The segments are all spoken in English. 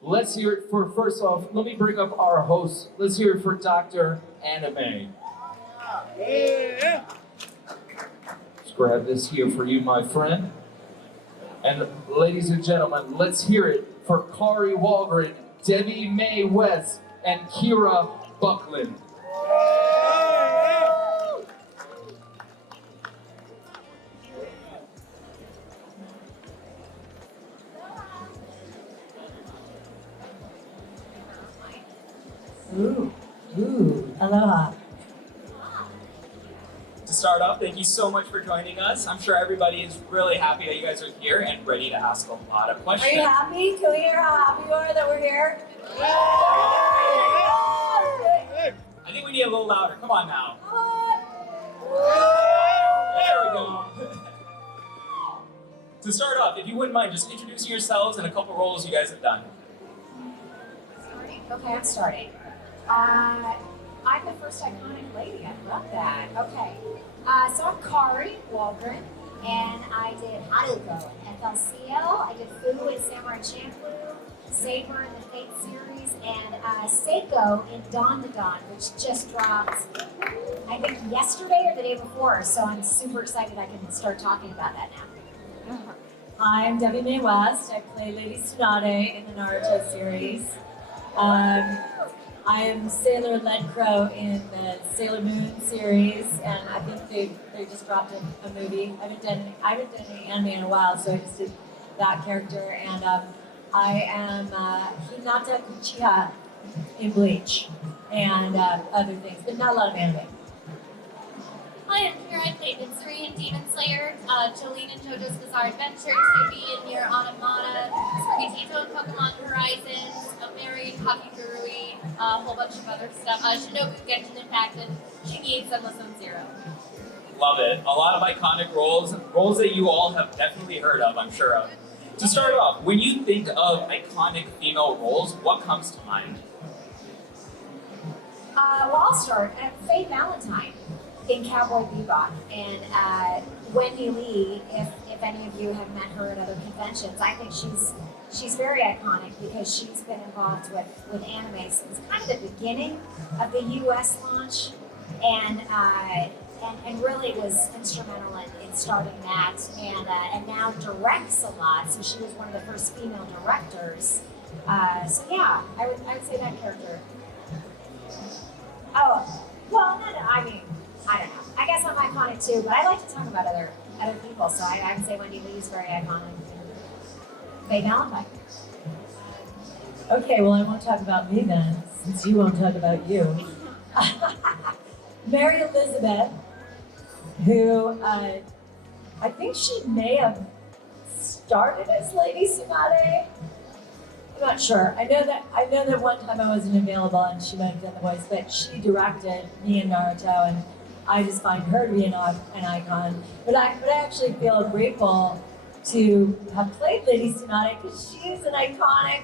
Let's hear it for, first off, let me bring up our host. Let's hear it for Dr. Anime. Yeah. Let's grab this here for you, my friend. And ladies and gentlemen, let's hear it for Kari Wahlgren, Debi Mae West, and Kira Buckland. Ooh, aloha. To start off, thank you so much for joining us. I'm sure everybody is really happy that you guys are here and ready to ask a lot of questions. Are you happy? Can we hear how happy you are that we're here? I think we need a little louder. Come on now. There we go. To start off, if you wouldn't mind just introducing yourselves and a couple roles you guys have done. Okay, I'm starting. I'm the first iconic lady. I love that. Okay. So I'm Kari Wahlgren, and I did Naruto in FLCL. I did Fu in Samurai Champloo, Saber in the Fate series, and Seiko in Dandadan, which just dropped, I think, yesterday or the day before. So I'm super excited I can start talking about that now. I'm Debi Mae West. I play Lady Tsunade in the Naruto series. I am Sailor Lead Crow in the Sailor Moon series, and I think they just dropped a movie. I haven't done any anime in a while, so I just did that character. And I am Hinata Uchiha in Bleach and other things, but not a lot of anime. Hi, I'm here. I play Mitsuri in Demon Slayer, Jolyne in JoJo's Bizarre Adventure, Debi in Nier Automata, Tito in Pokemon Horizons, Meryl in Kakigurui, a whole bunch of other stuff. Shinobu, Genshin Impact, and Shingi in Sunless Zone Zero. Love it. A lot of iconic roles that you all have definitely heard of, I'm sure of. To start off, when you think of iconic female roles, what comes to mind? Well, I'll start. Faye Valentine in Cowboy Bebop, and Wendy Lee, if any of you have met her at other conventions, I think she's very iconic because she's been involved with anime since kind of the beginning of the U.S. launch, and really was instrumental in starting that, and now directs a lot. So she was one of the first female directors. So yeah, I would say that character. Oh, well, I mean, I don't know. I guess I'm iconic too, but I like to talk about other people. So I would say Wendy Lee is very iconic. Faye Valentine. Okay, well, I won't talk about me then, since you won't talk about you. Mary Elizabeth, who I think she may have started as Lady Tsunade. I'm not sure. I know that one time I wasn't available and she might have done the voice, but she directed me in Naruto, and I just find her to be an icon. But I actually feel grateful to have played Lady Tsunade because she is an iconic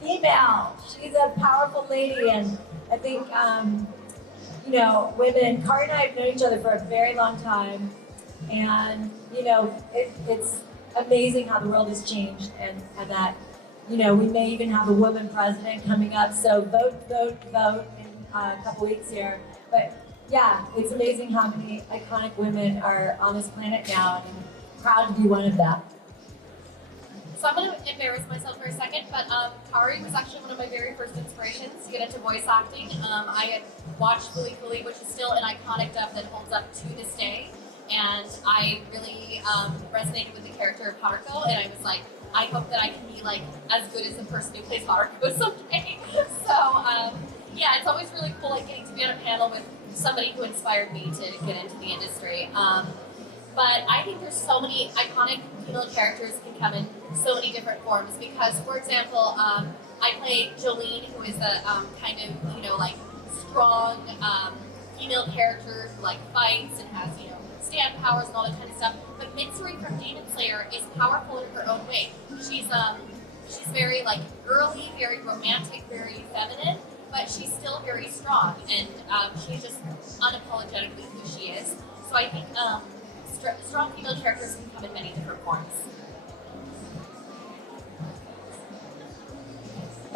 female. She's a powerful lady, and I think women. Kari and I have known each other for a very long time, and it's amazing how the world has changed, and that we may even have a woman president coming up. So vote in a couple weeks here. But yeah, it's amazing how many iconic women are on this planet now, and I'm proud to be one of them. So I'm going to embarrass myself for a second, but Kari was actually one of my very first inspirations to get into voice acting. I had watched Fully, which is still an iconic dub that holds up to this day, and I really resonated with the character of Haruko, and I was like, I hope that I can be like as good as the person who plays Haruko someday. So yeah, it's always really cool like getting to be on a panel with somebody who inspired me to get into the industry. But I think there's so many iconic female characters can come in so many different forms because, for example, I play Jolyne, who is a kind of, like strong female character who like fights and has, stand powers and all that kind of stuff. But Mitsuri from Demon Slayer is powerful in her own way. She's very like girly, very romantic, very feminine, but she's still very strong, and she's just unapologetically who she is. So I think strong female characters can come in many different forms.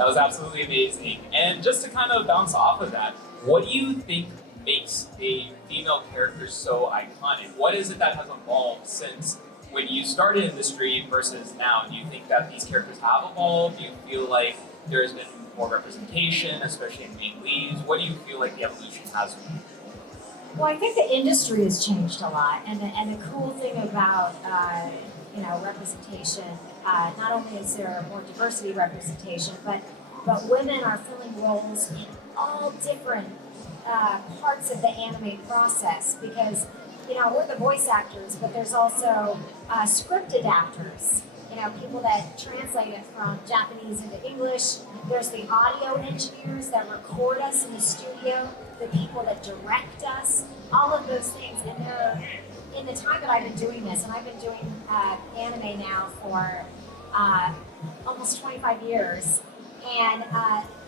That was absolutely amazing. And just to kind of bounce off of that, what do you think makes a female character so iconic? What is it that has evolved since when you started in the stream versus now? Do you think that these characters have evolved? Do you feel like there has been more representation, especially in main leads? What do you feel like the evolution has been? Well, I think the industry has changed a lot, and the cool thing about representation, not only is there more diversity representation, but women are filling roles in all different parts of the anime process, because we're the voice actors, but there's also scripted actors. People that translate it from Japanese into English. There's the audio engineers that record us in the studio, the people that direct us, all of those things. And they're, in the time that I've been doing this, and I've been doing anime now for almost 25 years, and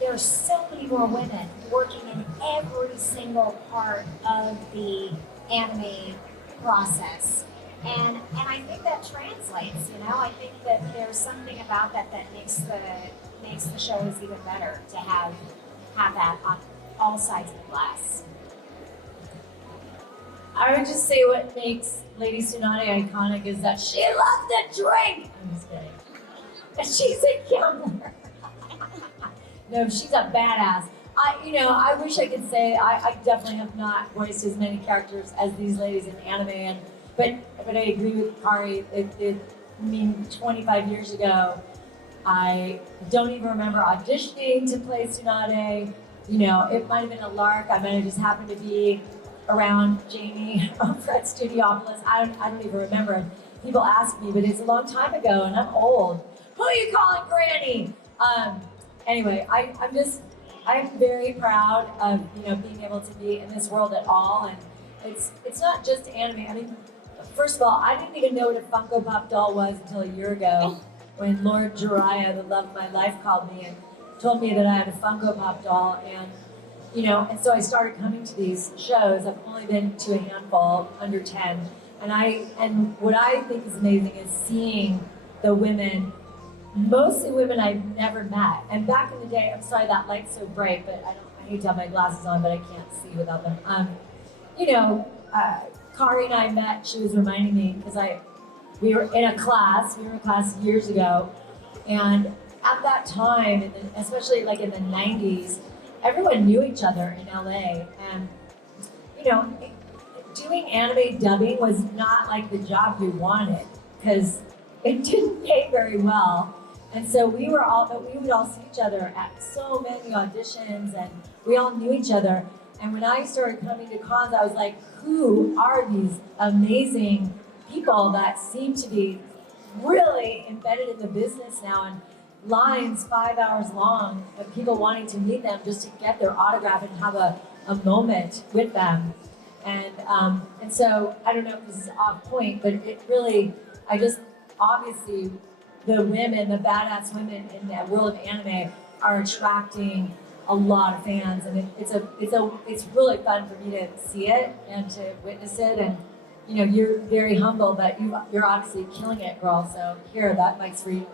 there's so many more women working in every single part of the anime process. And I think that translates, I think that there's something about that makes the shows even better, to have that on all sides of the glass. I would just say what makes Lady Tsunade iconic is that she loves to drink. I'm just kidding. And she's a gambler. No, she's a badass. I wish I could say I definitely have not voiced as many characters as these ladies in anime, but I agree with Kari. 25 years ago, I don't even remember auditioning to play Tsunade. It might have been a lark. I might have just happened to be around Jamie over at Studiopolis. I don't even remember. People ask me, but it's a long time ago, and I'm old. Who are you calling Granny? Anyway, I'm very proud of being able to be in this world at all, and it's not just anime. I mean, first of all, I didn't even know what a Funko Pop doll was until a year ago, when Lord Jiraiya, the love of my life, called me and told me that I had a Funko Pop doll, and so I started coming to these shows. I've only been to a handful, under 10, and what I think is amazing is seeing the women. Mostly women I've never met. And back in the day, I'm sorry that light's so bright, but I hate to have my glasses on, but I can't see without them. Kari and I met, she was reminding me, because we were in class years ago, and at that time, especially like in the 90s, everyone knew each other in LA, and doing anime dubbing was not like the job we wanted, because it didn't pay very well. And so we would all see each other at so many auditions, and we all knew each other. And when I started coming to cons, I was like, who are these amazing people that seem to be really embedded in the business now, and lines 5 hours long of people wanting to meet them just to get their autograph and have a moment with them. And so, I don't know if this is off point, but it really, obviously, the women, the badass women in the world of anime are attracting a lot of fans, and it's really fun for me to see it and to witness it. And you're very humble, but you're obviously killing it, girl. So here, that mic's for you.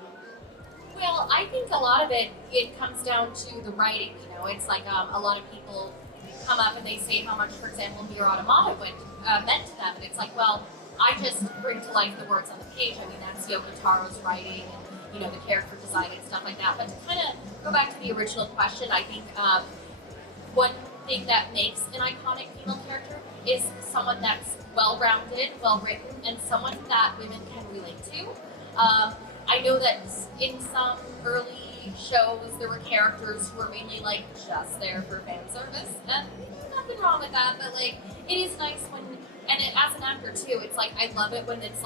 Well, I think a lot of it comes down to the writing. It's like a lot of people come up and they say how much, for example, Nier Automata meant to them, and it's like, well, I just bring to life the words on the page. I mean, that's Yoko Taro's writing and, the character design and stuff like that. But to kind of go back to the original question, I think one thing that makes an iconic female character is someone that's well-rounded, well-written, and someone that women can relate to. I know that in some early shows, there were characters who were mainly, just there for fan service. And nothing wrong with that, but, it is nice when... And as an actor too, it's I love it when it's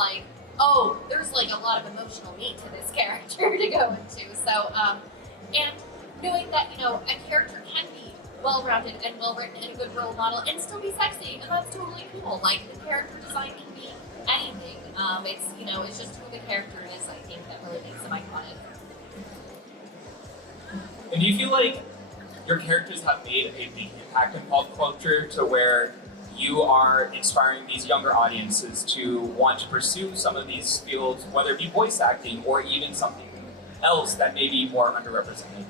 oh, there's a lot of emotional meat to this character to go into. So, and knowing that, a character can be well-rounded and well-written and a good role model and still be sexy, and that's totally cool. The character design can be anything. It's just who the character is, I think, that really makes them iconic. And do you feel like your characters have made a big impact in pop culture to where you are inspiring these younger audiences to want to pursue some of these fields, whether it be voice acting or even something else that may be more underrepresented?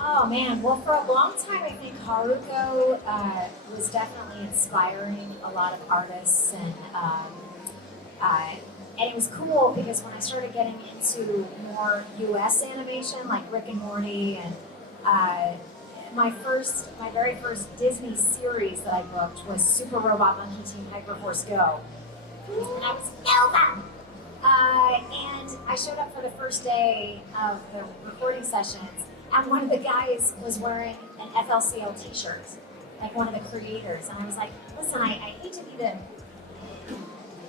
Oh man, well for a long time I think Haruko was definitely inspiring a lot of artists and it was cool because when I started getting into more US animation like Rick and Morty and my very first Disney series that I booked was Super Robot Monkey Team Hyperforce Go. And I was Elva! And I showed up for the first day of the recording sessions, and one of the guys was wearing an FLCL t-shirt, like one of the creators. And I was like, listen, I hate to be the,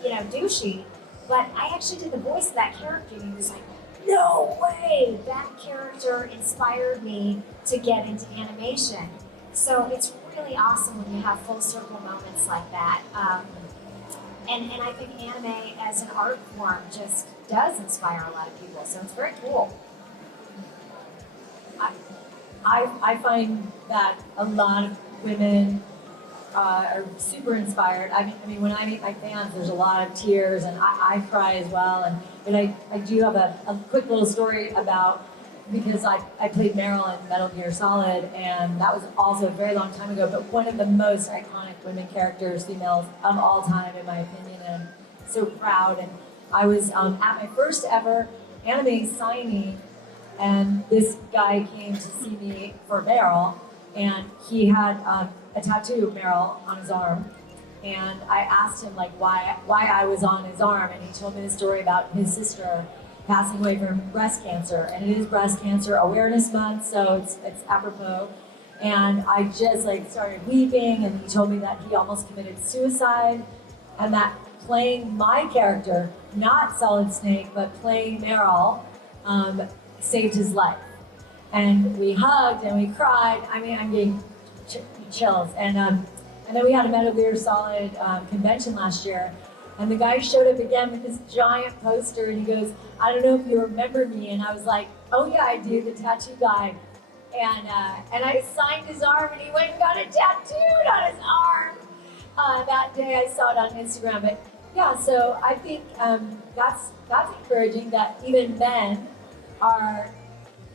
douchey, but I actually did the voice of that character. And he was like, no way! That character inspired me to get into animation. So it's really awesome when you have full circle moments like that. And I think anime as an art form just does inspire a lot of people, so it's very cool. I find that a lot of women are super inspired. I mean, when I meet my fans, there's a lot of tears, and I cry as well. But I do have a quick little story about, because I played Meryl in Metal Gear Solid, and that was also a very long time ago, but one of the most iconic women characters, females of all time, in my opinion, and I'm so proud. And I was at my first ever anime signing, and this guy came to see me for Meryl, and he had a tattoo of Meryl on his arm. And I asked him why I was on his arm, and he told me the story about his sister passing away from breast cancer, and it is Breast Cancer Awareness Month, so it's apropos. And I just started weeping, and he told me that he almost committed suicide, and that playing my character, not Solid Snake, but playing Meryl, saved his life. And we hugged and we cried. I mean, I'm getting chills. And then we had a Metal Gear Solid convention last year, and the guy showed up again with this giant poster, and he goes, I don't know if you remember me. And I was like, oh yeah, I do, the tattoo guy. And I signed his arm, and he went and got it tattooed on his arm. That day I saw it on Instagram. But yeah, so I think that's encouraging that even men are,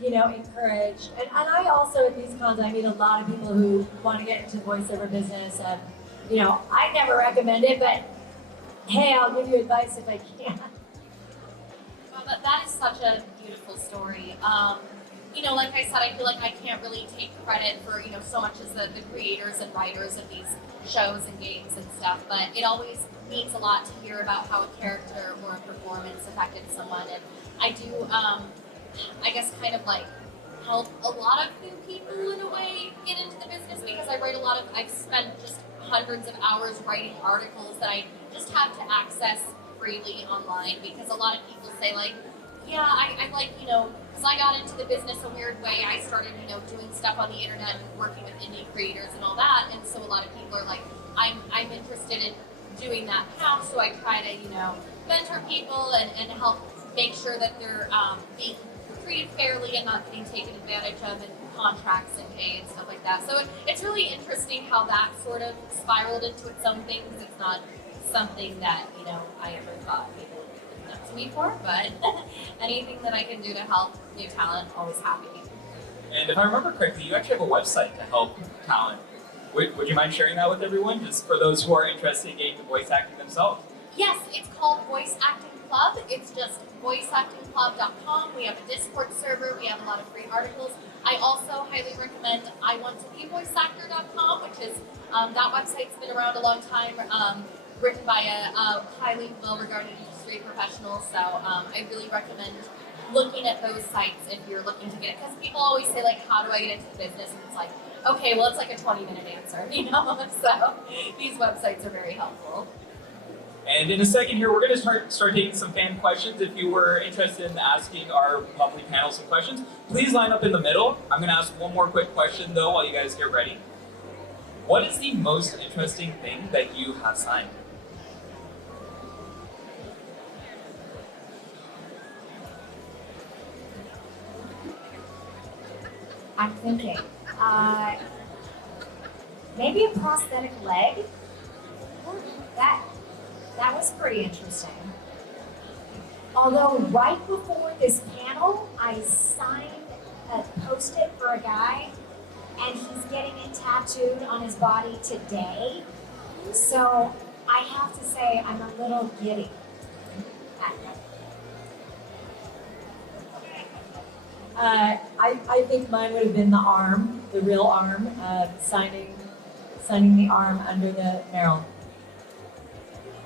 encouraged. And I also, at these cons, I meet a lot of people who want to get into voiceover business. And, I never recommend it, but hey, I'll give you advice if I can. Well, that is such a beautiful story. Like I said, I feel like I can't really take credit for, so much as the creators and writers of these shows and games and stuff, but it always means a lot to hear about how a character or a performance affected someone. And I do, I guess, kind of help a lot of new people in a way get into the business, because I've spent just hundreds of hours writing articles that I just have to access freely online, because a lot of people say yeah, I because I got into the business a weird way. I started, doing stuff on the internet and working with indie creators and all that, and so a lot of people are like, I'm interested in doing that now, so I try to, mentor people and help make sure that they're being treated fairly and not getting taken advantage of in contracts and pay and stuff like that. So it's really interesting how that sort of spiraled into its own thing, because it's not something that, I ever thought people would look up to me for, but anything that I can do to help new talent, always happy. And if I remember correctly, you actually have a website to help talent. Would you mind sharing that with everyone, just for those who are interested in getting to voice acting themselves? Yes, it's called Voice Acting Club. It's just voiceactingclub.com. We have a Discord server. We have a lot of free articles. I also highly recommend iwanttobevoiceactor.com, which is, that website's been around a long time, written by a highly well-regarded industry professional. So I really recommend looking at those sites if you're looking to get it. Because people always say, how do I get into the business? And it's okay, well, it's a 20-minute answer, So these websites are very helpful. And in a second here, we're going to start taking some fan questions. If you were interested in asking our lovely panel some questions, please line up in the middle. I'm going to ask one more quick question, though, while you guys get ready. What is the most interesting thing that you have signed? I'm thinking, maybe a prosthetic leg? That was pretty interesting. Although right before this panel, I signed a posted for a guy, and he's getting it tattooed on his body today. So I have to say, I'm a little giddy. I think mine would have been the arm, the real arm, signing the arm under the Meryl.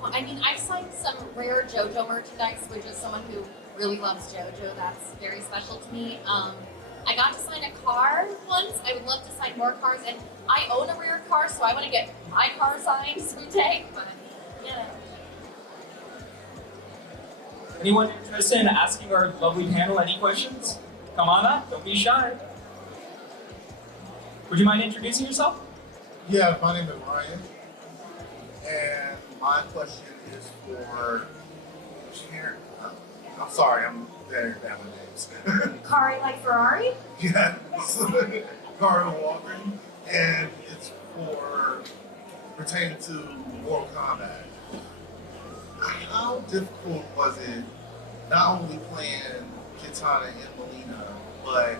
Well, I mean, I've signed some rare JoJo merchandise, which is someone who really loves JoJo. That's very special to me. I got to sign a car once. I would love to sign more cars, and I own a rare car, so I want to get my car signed someday. But yeah. Anyone interested in asking our lovely panel any questions? Come on up, don't be shy. Would you mind introducing yourself? Yeah, my name is Ryan, and my question is for Karen. I'm sorry, I'm very bad with names. Kari like Ferrari? Yes, Kari Wahlgren, and it's for pertaining to Mortal Kombat. How difficult was it not only playing Kitana and Melina, but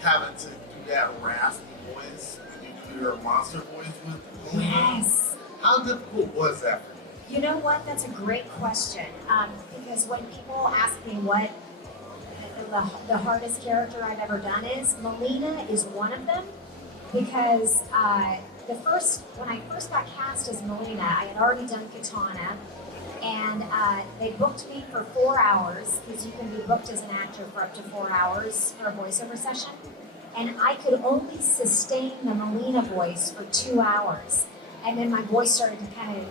having to do that raspy voice when you do your monster voice with Melina? Yes. How difficult was that for you? You know what? That's a great question. Because when people ask me what the hardest character I've ever done is, Melina is one of them. Because when I first got cast as Melina, I had already done Kitana, and they booked me for 4 hours, because you can be booked as an actor for up to 4 hours for a voiceover session. And I could only sustain the Melina voice for 2 hours. And then my voice started to kind of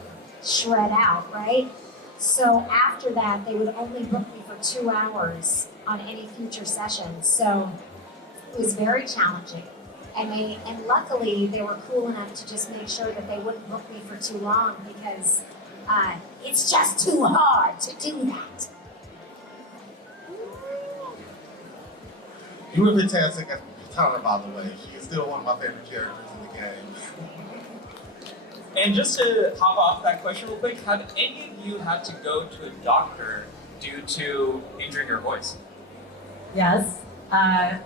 shred out, right? So after that, they would only book me for 2 hours on any future sessions. So it was very challenging. And luckily, they were cool enough to just make sure that they wouldn't book me for too long, because it's just too hard to do that. You were fantastic as Kitana, by the way. She is still one of my favorite characters in the game. And just to hop off that question real quick, have any of you had to go to a doctor due to injuring your voice? Yes, I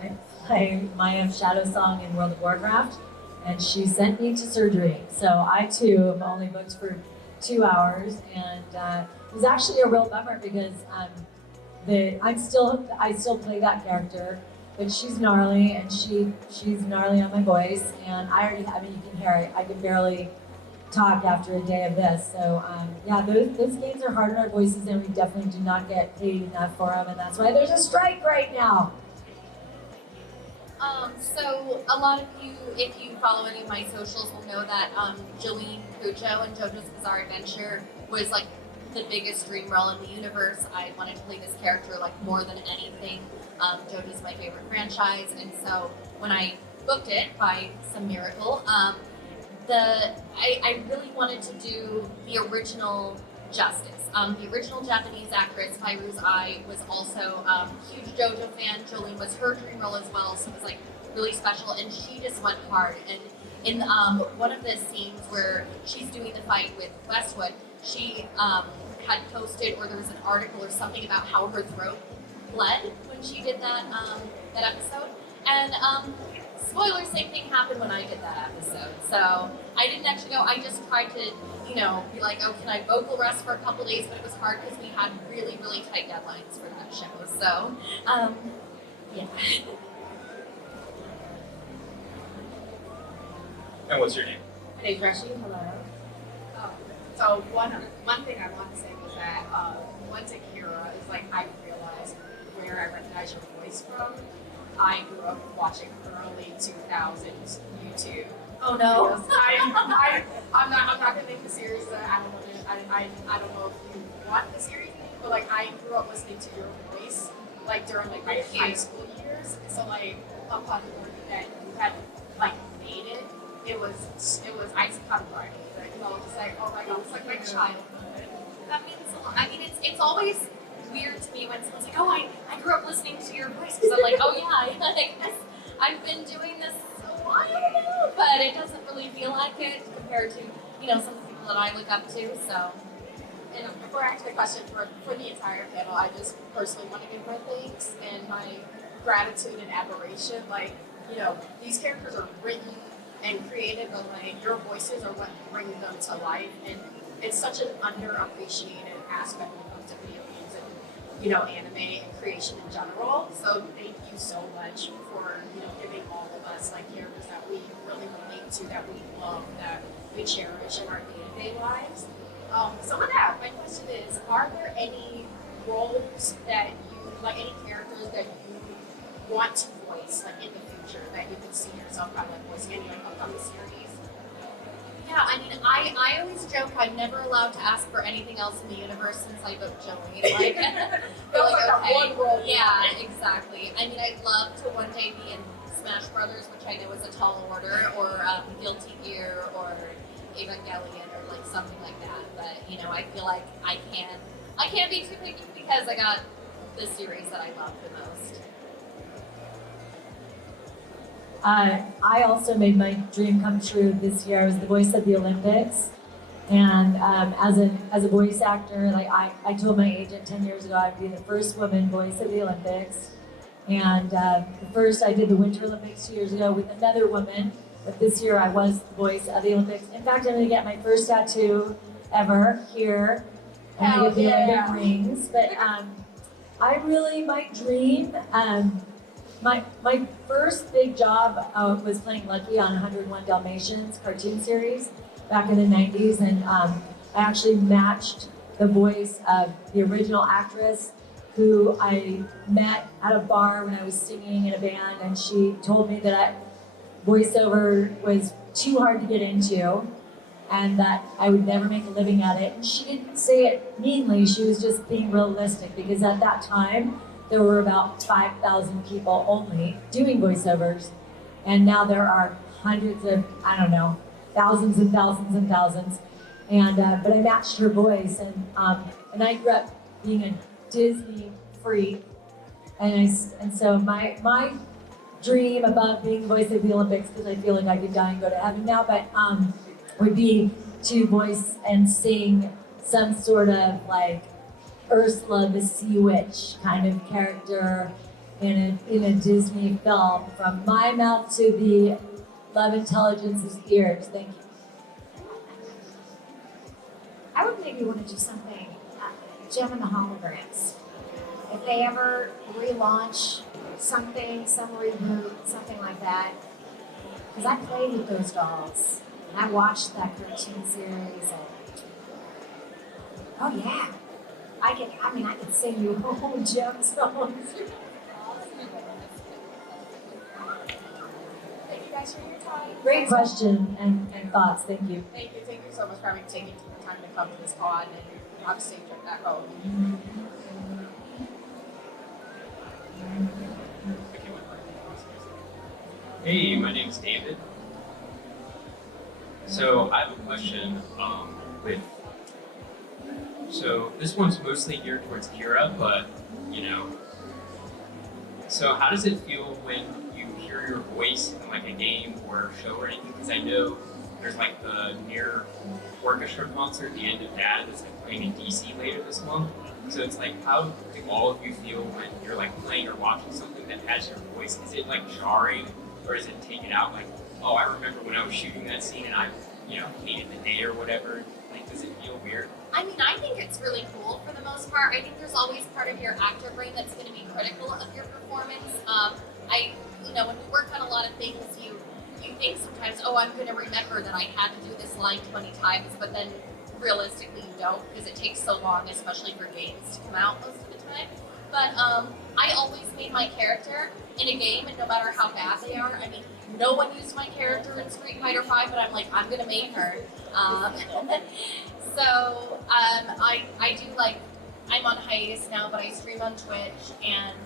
play Maya Shadow Song in World of Warcraft, and she sent me to surgery. So I too am only booked for 2 hours, and it was actually a real bummer because I still play that character, but she's gnarly, and she's gnarly on my voice, and you can hear it. I can barely talk after a day of this. So yeah, those games are hard on our voices, and we definitely do not get paid enough for them, and that's why there's a strike right now. So a lot of you, if you follow any of my socials, will know that Jolyne, Cujoh, and JoJo's Bizarre Adventure was like the biggest dream role in the universe. I wanted to play this character like more than anything. JoJo's my favorite franchise, and so when I booked it by some miracle, I really wanted to do the original justice. The original Japanese actress, Fairouz Ai, was also a huge JoJo fan. Jolyne was her dream role as well, so it was like really special, and she just went hard. And in one of the scenes where she's doing the fight with Westwood, she had posted, or there was an article or something about how her throat bled when she did that episode. And spoiler, same thing happened when I did that episode. So I didn't actually go. I just tried to, be like, oh, can I vocal rest for a couple days? But it was hard because we had really, really tight deadlines for that show. So, yeah. And what's your name? My name's Rashi. Hello. So one thing I want to say was that once Akira is like I realized where I recognize your voice from. I grew up watching early 2000s YouTube. Oh no. I'm not gonna make the series. I don't know if you want the series, but like I grew up listening to your voice like during like my high school years. So like upon learning that you had like made it, it was ice hot party. Like I was just like, oh my god, it's like my childhood. That means a lot. I mean, it's always weird to me when someone's like, oh, I grew up listening to your voice, because I'm like, oh yeah, I guess I've been doing this a while now, but it doesn't really feel like it compared to, some of the people that I look up to, so. And before I ask the question for the entire panel, I just personally want to give my thanks and my gratitude and admiration. Like, you know, these characters are written and created, but like your voices are what bring them to life, and it's such an underappreciated aspect when it comes to video games and, you know, anime and creation in general. So thank you so much for, you know, giving all of us like characters that we really relate to, that we love, that we cherish in our day-to-day lives. So with that, my question is, are there any roles that you, like any characters that you want to voice like in the future, that you could see yourself kind of like voicing any like upcoming series? Yeah, I mean, I always joke I'm never allowed to ask for anything else in the universe since I booked Jolyne. Like, Feels like that okay. one role. Yeah, exactly. I mean, I'd love to one day be in Smash Brothers, which I know is a tall order, or Guilty Gear, or Evangelion, or like something like that. But you know, I feel like I can't be too picky because I got the series that I love the most. I also made my dream come true this year. I was the voice of the Olympics, and as a voice actor, like I told my agent 10 years ago I'd be the first woman voice of the Olympics, and the first I did the Winter Olympics 2 years ago with another woman, but this year I was the voice of the Olympics. In fact, I'm going to get my first tattoo ever here, and I get the Olympic rings. But my dream. My first big job was playing Lucky on 101 Dalmatians cartoon series back in the 90s, and I actually matched the voice of the original actress who I met at a bar when I was singing in a band, and she told me that voiceover was too hard to get into and that I would never make a living at it. And she didn't say it meanly, she was just being realistic, because at that time, there were about 5,000 people only doing voiceovers, and now there are hundreds of, thousands and thousands and thousands. And but I matched her voice, and I grew up being a Disney freak, and so my dream above being the voice of the Olympics, because I feel like I could die and go to heaven now, but would be to voice and sing some sort of like Ursula the Sea Witch kind of character in a Disney film, from my mouth to the Love Intelligence's ears. Thank you. I would maybe want to do something, Gem and the Holograms. If they ever relaunch something, some reboot, something like that. Because I played with those dolls, and I watched that cartoon series, and oh yeah. I could sing you whole Gem songs. Thank you guys for your time. Great question and thoughts. Thank you. Thank you so much for taking the time to come to this pod and have a safe trip back home. Hey, my name's David. So I have a question so this one's mostly geared towards Kira, but so how does it feel when you hear your voice in like a game or a show or anything? Because I know there's like the Near Orchestra concert, the end of that, that's like playing in DC later this month. So it's like, how do all of you feel when you're like playing or watching something that has your voice? Is it like jarring, or is it taken out like, oh, I remember when I was shooting that scene and I, hated the day or whatever? Like, does it feel weird? I mean, I think it's really cool for the most part. I think there's always part of your actor brain that's going to be critical of your performance. When we work on a lot of things, you think sometimes, oh, I'm going to remember that I had to do this line 20 times, but then realistically you don't, because it takes so long, especially for games to come out most of the time. But I always made my character in a game, and no matter how bad they are, I mean, no one used my character in Street Fighter V, but I'm like, I'm going to make her. So I do like, I'm on hiatus now, but I stream on Twitch and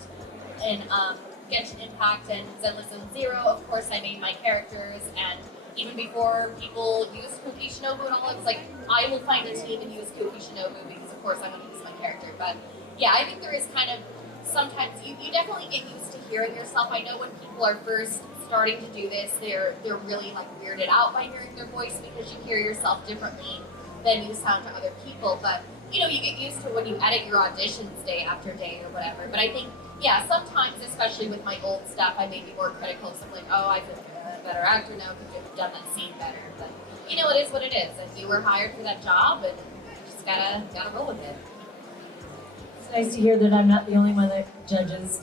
Genshin Impact and Zenless Zone Zero. Of course, I made my characters, and even before people used Cookie Shinobu and all, it was like, I will find a team and use Cookie Shinobu because of course I want to use my character. But yeah, I think there is kind of, sometimes you definitely get used to hearing yourself. I know when people are first starting to do this, they're really like weirded out by hearing their voice because you hear yourself differently than you sound to other people. But you get used to when you edit your auditions day after day or whatever. But I think yeah, sometimes, especially with my old stuff, I may be more critical because I'm like, oh, I could be a better actor now because you've done that scene better. But you know, it is what it is, and you were hired for that job, and you just gotta roll with it. It's nice to hear that I'm not the only one that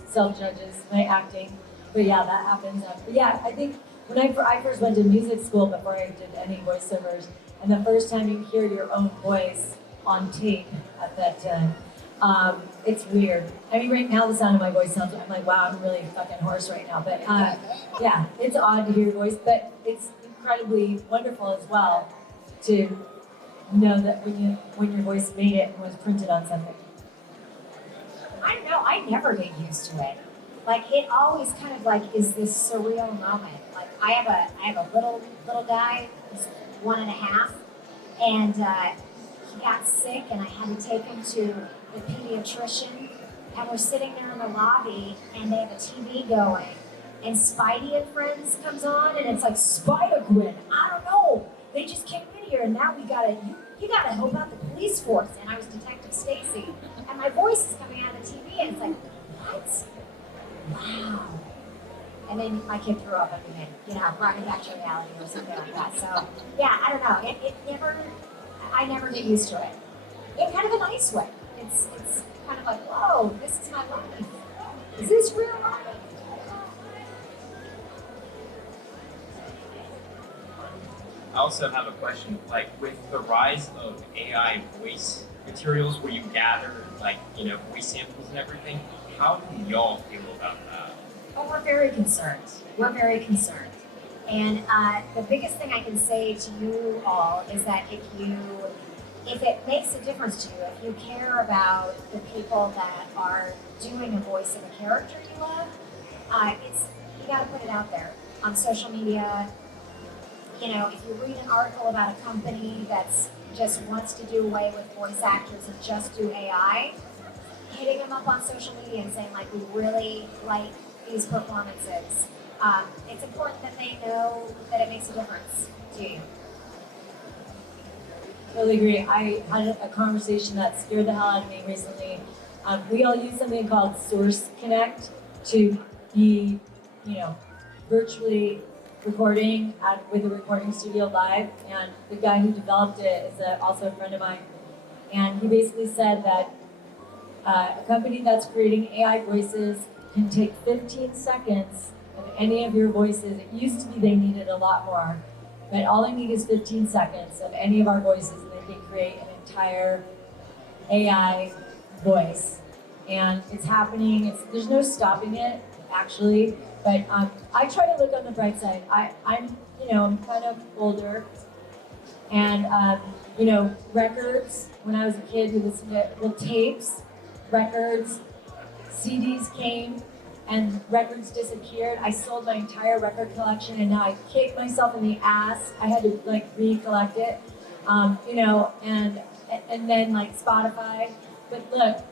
self-judges my acting. But yeah, that happens. But yeah, I think when I first went to music school before I did any voiceovers, and the first time you hear your own voice on tape at that time, it's weird. I mean, right now the sound of my voice sounds, I'm like, wow, I'm really fucking hoarse right now. But yeah, it's odd to hear your voice, but it's incredibly wonderful as well to know that when your voice made it and was printed on something. I don't know. I never get used to it. Like it always kind of like is this surreal moment. Like I have a little guy who's 1.5, and he got sick, and I had to take him to the pediatrician. And we're sitting there in the lobby, and they have a TV going, and Spidey and Friends comes on, and it's like Spider-Gwen. I don't know. They just came in here, and now you gotta help out the police force. And I was Detective Stacy, and my voice is coming out of the TV, and it's like, what? Wow. And then my kid threw up at me, brought me back to reality or something like that. So yeah, I don't know. I never get used to it. In kind of a nice way. It's kind of like, whoa, this is my life. Is this real life? I also have a question, like with the rise of AI voice materials where you gather voice samples and everything, how do y'all feel about that? Oh, we're very concerned. We're very concerned. And the biggest thing I can say to you all is that if it makes a difference to you, if you care about the people that are doing a voice of a character you love, you got to put it out there on social media. You know, if you read an article about a company that's just wants to do away with voice actors and just do AI, hitting them up on social media and saying, like, we really like these performances. It's important that they know that it makes a difference to you. Totally agree. I had a conversation that scared the hell out of me recently. We all use something called Source Connect to be, virtually recording with a recording studio live. And the guy who developed it is also a friend of mine. And he basically said that a company that's creating AI voices can take 15 seconds of any of your voices. It used to be they needed a lot more, but all they need is 15 seconds of any of our voices, and they can create an entire AI voice. And it's happening. There's no stopping it, actually. But I try to look on the bright side. I'm kind of older, and records. When I was a kid, we listened to tapes, records, CDs came, and records disappeared. I sold my entire record collection, and now I kick myself in the ass. I had to recollect it, and then Spotify. But look,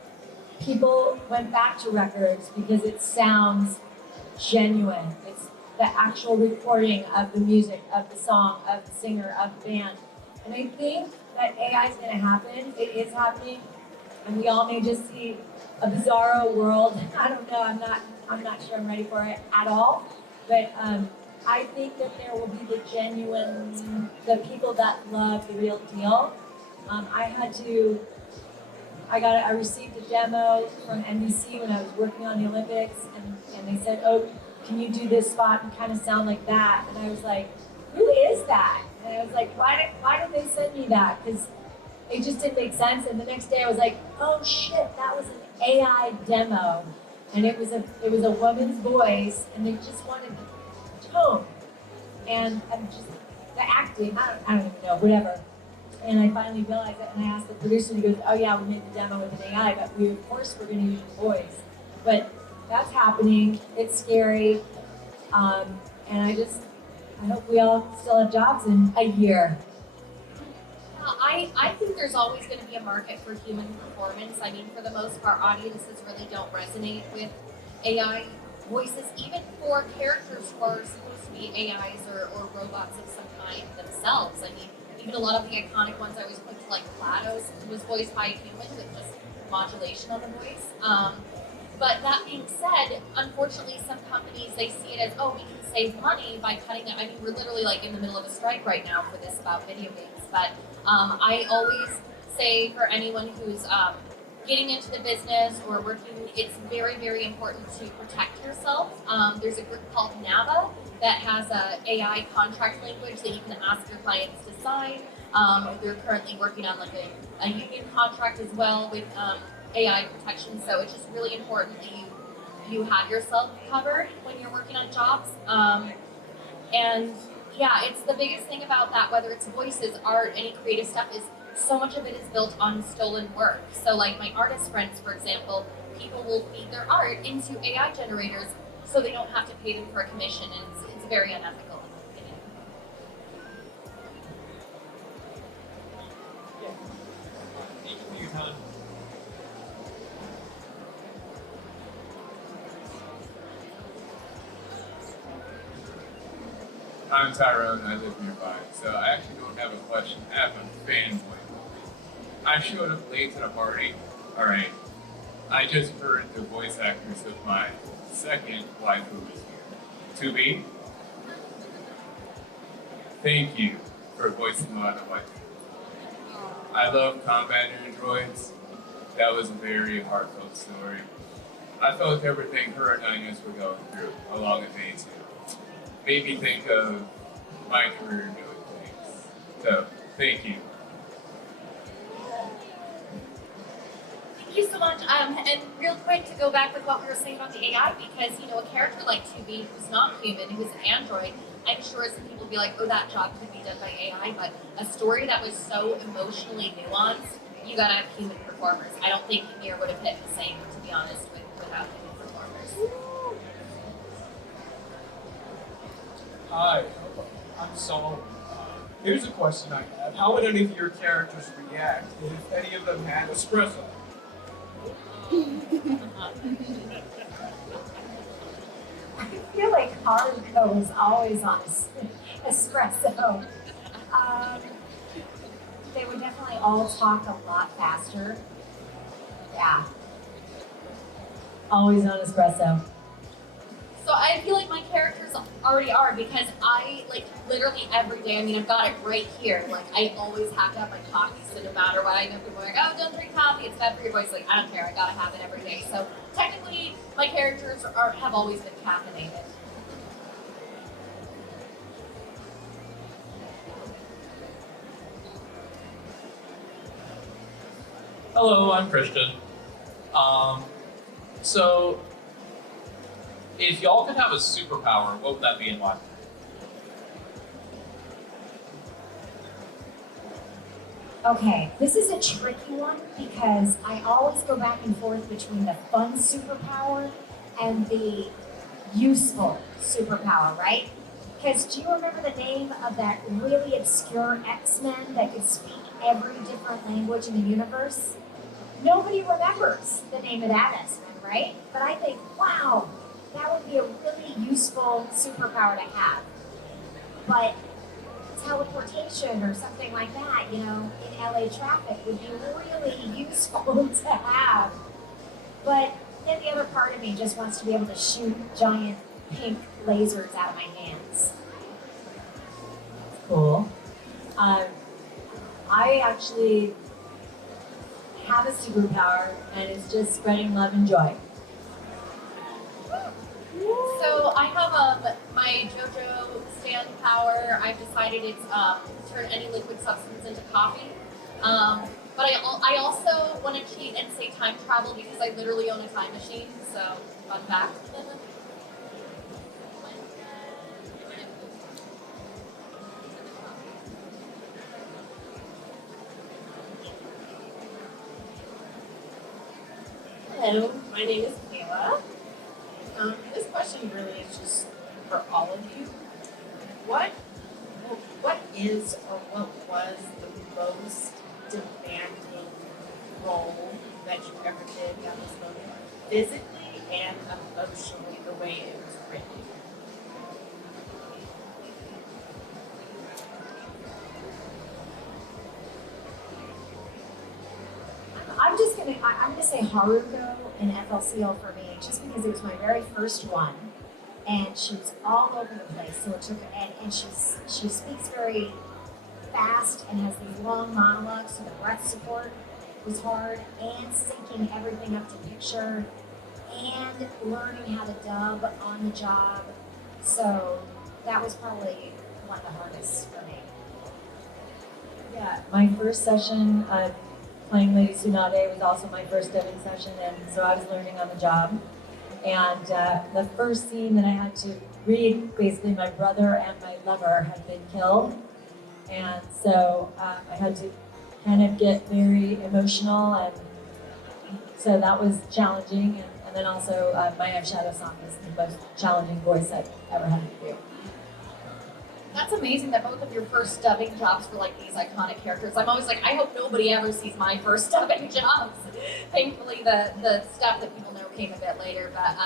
people went back to records because it sounds genuine. It's the actual recording of the music, of the song, of the singer, of the band. And I think that AI is going to happen. It is happening, and we all may just see a bizarro world. I don't know. I'm not sure I'm ready for it at all. But I think that there will be the people that love the real deal. I received a demo from NBC when I was working on the Olympics, and they said, oh, can you do this spot and kind of sound like that? And I was like, who is that? And I was like, why did they send me that? Because it just didn't make sense. And the next day I was like, oh shit, that was an AI demo. And it was a woman's voice, and they just wanted tone and just the acting. I don't even know, whatever. And I finally realized it, and I asked the producer, and he goes, oh yeah, we made the demo with an AI, but of course we're going to use your voice. But that's happening. It's scary. And I hope we all still have jobs in a year. I think there's always going to be a market for human performance. I mean, for the most part, audiences really don't resonate with AI voices, even for characters who are supposed to be AIs or robots of some kind themselves. I mean, even a lot of the iconic ones I always point to, like GLaDOS, was voiced by a human with just modulation on the voice. But that being said, unfortunately, some companies, they see it as, oh, we can save money by cutting it. I mean, we're literally like in the middle of a strike right now for this about video games. But I always say for anyone who's getting into the business or working, it's very, very important to protect yourself. There's a group called NAVA that has a AI contract language that you can ask your clients to sign. They're currently working on like a union contract as well with AI protection. So it's just really important that you have yourself covered when you're working on jobs. And yeah, it's the biggest thing about that, whether it's voices, art, any creative stuff, is so much of it is built on stolen work. So like my artist friends, for example, people will feed their art into AI generators so they don't have to pay them for a commission, and it's very unethical in my opinion. Thank you for your time. I'm Tyrone, I live nearby, so I actually don't have a question. I have a fanboy. I showed up late to the party. Alright, I just heard the voice actors of my second waifu is here. To be, thank you for voicing my waifu. I love combat androids. That was a very heartfelt story. I felt everything her and Inez were going through along the way too. Made me think of my career doing things. So, thank you. Thank you so much. And real quick to go back with what we were saying about the AI, because a character like 2B who's not human, who's an android, I'm sure some people will be like, oh, that job could be done by AI, but a story that was so emotionally nuanced, you gotta have human performers. I don't think Nier would have hit the same, to be honest, without human performers. Hi, I'm Saul. Here's a question I have. How would any of your characters react if any of them had espresso? I feel like Haruko is always on espresso. They would definitely all talk a lot faster. Yeah. Always on espresso. So I feel like my characters already are, because I, literally every day, I've got it right here. I always have to have my coffee, so no matter what, I know people are like, oh, don't drink coffee, it's bad for your voice. I don't care, I gotta have it every day. So technically, my characters have always been caffeinated. Hello, I'm Christian. So, if y'all could have a superpower, what would that be and why? Okay, this is a tricky one because I always go back and forth between the fun superpower and the useful superpower, right? Because do you remember the name of that really obscure X-Men that could speak every different language in the universe? Nobody remembers the name of that X-Men, right? But I think, wow, that would be a really useful superpower to have. But teleportation or something like that, in LA traffic would be really useful to have. But then the other part of me just wants to be able to shoot giant pink lasers out of my hands. Cool. I actually have a superpower, and it's just spreading love and joy. So I have my JoJo stand power. I've decided it's turn any liquid substance into coffee. But I also want to cheat and say time travel because I literally own a time machine. So fun fact. Hello, my name is Kayla. This question really is just for all of you. What is or what was the most demanding role that you ever did down this moment, physically and emotionally, the way it was written? I'm gonna say Haruko and FLCL for me. just because it was my very first one, and she was all over the place. So it took, and she speaks very fast and has these long monologues, so the breath support was hard, and syncing everything up to picture, and learning how to dub on the job. So that was probably one of the hardest for me. Yeah, my first session playing Lady Tsunade was also my first dubbing session, and so I was learning on the job. And the first scene that I had to read, basically my brother and my lover had been killed. And so I had to kind of get very emotional, and so that was challenging. And then also my Shadow song is the most challenging voice I've ever had to do. That's amazing that both of your first dubbing jobs were like these iconic characters. I'm always like, I hope nobody ever sees my first dubbing jobs. Thankfully, the stuff that people know came a bit later. But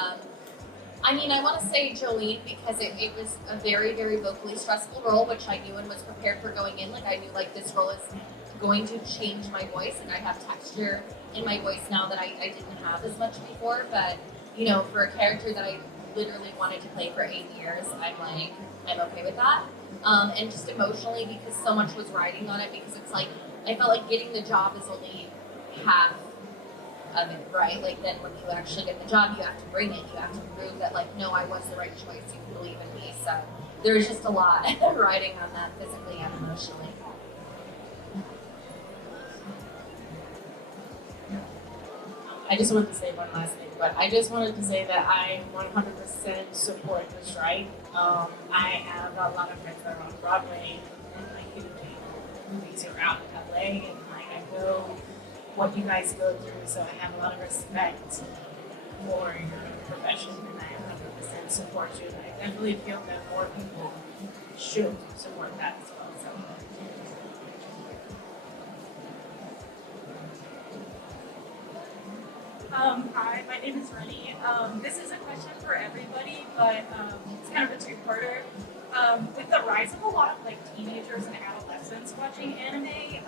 I mean, I want to say Jolyne because it was a very, very vocally stressful role, which I knew and was prepared for going in. Like I knew like this role is going to change my voice, and I have texture in my voice now that I didn't have as much before. But you know, for a character that I literally wanted to play for 8 years, I'm okay with that. And just emotionally, because so much was riding on it, because it's like, I felt like getting the job is only half of it, right? Like then when you actually get the job, you have to bring it, you have to prove that like, no, I was the right choice, you can believe in me. So there's just a lot riding on that physically and emotionally. I just wanted to say one last thing, but I just wanted to say that I 100% support the strike. I have a lot of friends that are on Broadway and like do movies around LA, and like I know what you guys go through, so I have a lot of respect for your profession, and I 100% support you. And I definitely feel that more people should support that as well. So. Hi, my name is Rennie. This is a question for everybody, but it's kind of a two-parter. With the rise of a lot of like teenagers and adolescents watching anime,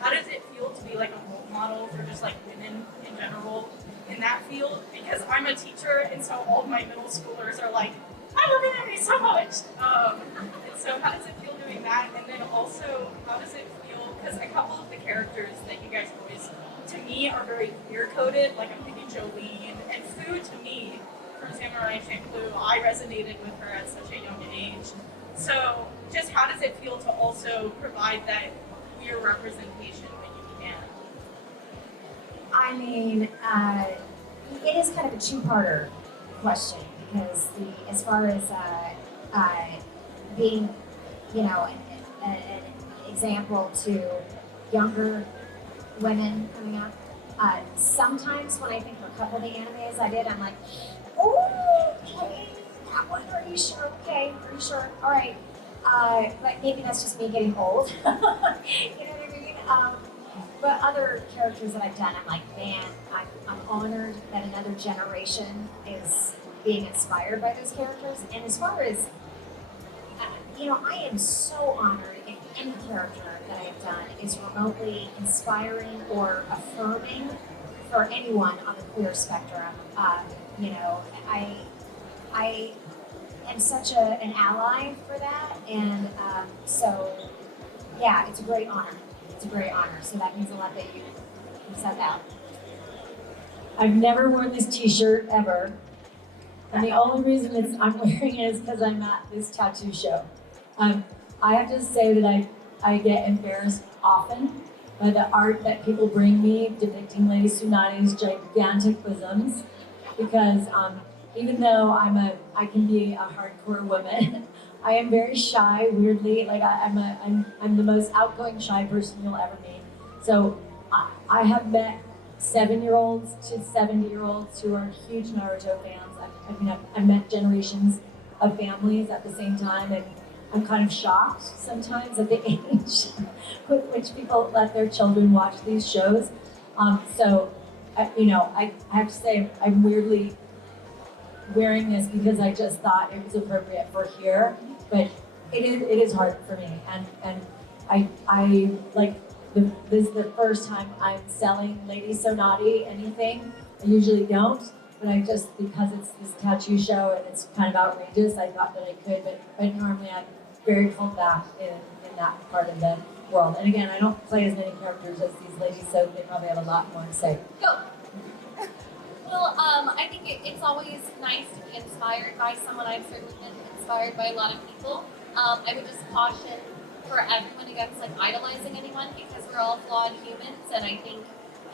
how does it feel to be like a role model for just like women in general in that field? Because I'm a teacher, and so all of my middle schoolers are like, I love anime so much. And so how does it feel doing that? And then also, how does it feel? Because a couple of the characters that you guys voice to me are very queer-coded, like I'm thinking Jolyne, and Fu to me, from Samurai Champloo, I resonated with her at such a young age. So just how does it feel to also provide that queer representation when you can? I mean, it is kind of a two-parter question, because as far as being, you know, an example to younger women coming up, sometimes when I think of a couple of the animes I did, I'm like, oh, okay, that one, are you sure? Okay, are you sure? All right. But maybe that's just me getting old. You know what I mean? But other characters that I've done, I'm like, man, I'm honored that another generation is being inspired by those characters. And as far as, you know, I am so honored if any character that I have done is remotely inspiring or affirming for anyone on the queer spectrum. You know, I am such an ally for that, and so yeah, it's a great honor. It's a great honor. So that means a lot that you said that. I've never worn this t-shirt ever. And the only reason I'm wearing it is because I'm at this tattoo show. I have to say that I get embarrassed often by the art that people bring me depicting Lady Tsunade's gigantic bosoms, because even though I can be a hardcore woman, I am very shy, weirdly. Like I'm the most outgoing shy person you'll ever meet. So I have met 7-year-olds to 70-year-olds who are huge Naruto fans. I've met generations of families at the same time, and I'm kind of shocked sometimes at the age with which people let their children watch these shows. So, you know, I have to say I'm weirdly wearing this because I just thought it was appropriate for here, but it is hard for me, and I like this is the first time I'm selling Lady Tsunade anything. I usually don't, but I just, because it's this tattoo show and it's kind of outrageous, I thought that I could, but normally I'm very pulled back in that part of the world. And again, I don't play as many characters as these ladies, so they probably have a lot more to say. Go. Well, I think it's always nice to be inspired by someone. I've certainly been inspired by a lot of people. I would just caution for everyone against like idolizing anyone because we're all flawed humans, and I think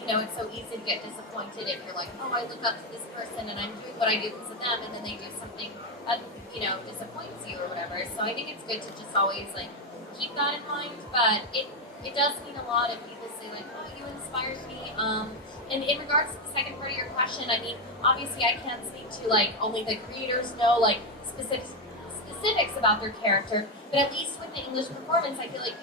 it's so easy to get disappointed if you're like, oh, I look up to this person and I'm doing what I do because of them, and then they do something that disappoints you or whatever. So I think it's good to just always like keep that in mind. But it does mean a lot if people say like, oh, you inspired me. And in regards to the second part of your question, I mean, obviously I can't speak to like only the creators know like specifics about their character, but at least with the English performance, I feel like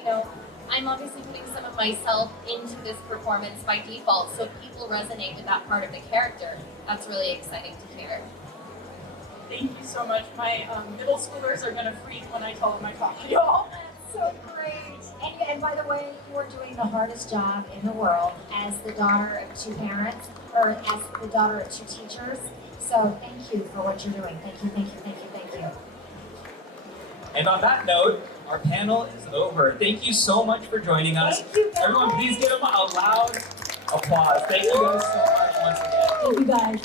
I'm obviously putting some of myself into this performance by default, so people resonate with that part of the character. That's really exciting to hear. Thank you so much. My middle schoolers are gonna freak when I tell them I talk to y'all. So great. And by the way, you are doing the hardest job in the world as the daughter of two parents, or as the daughter of two teachers. So thank you for what you're doing. Thank you, thank you, thank you, thank you. And on that note, our panel is over. Thank you so much for joining us. Thank you, guys. Everyone, please give them a loud applause. Thank you guys so much once again. Thank you, guys.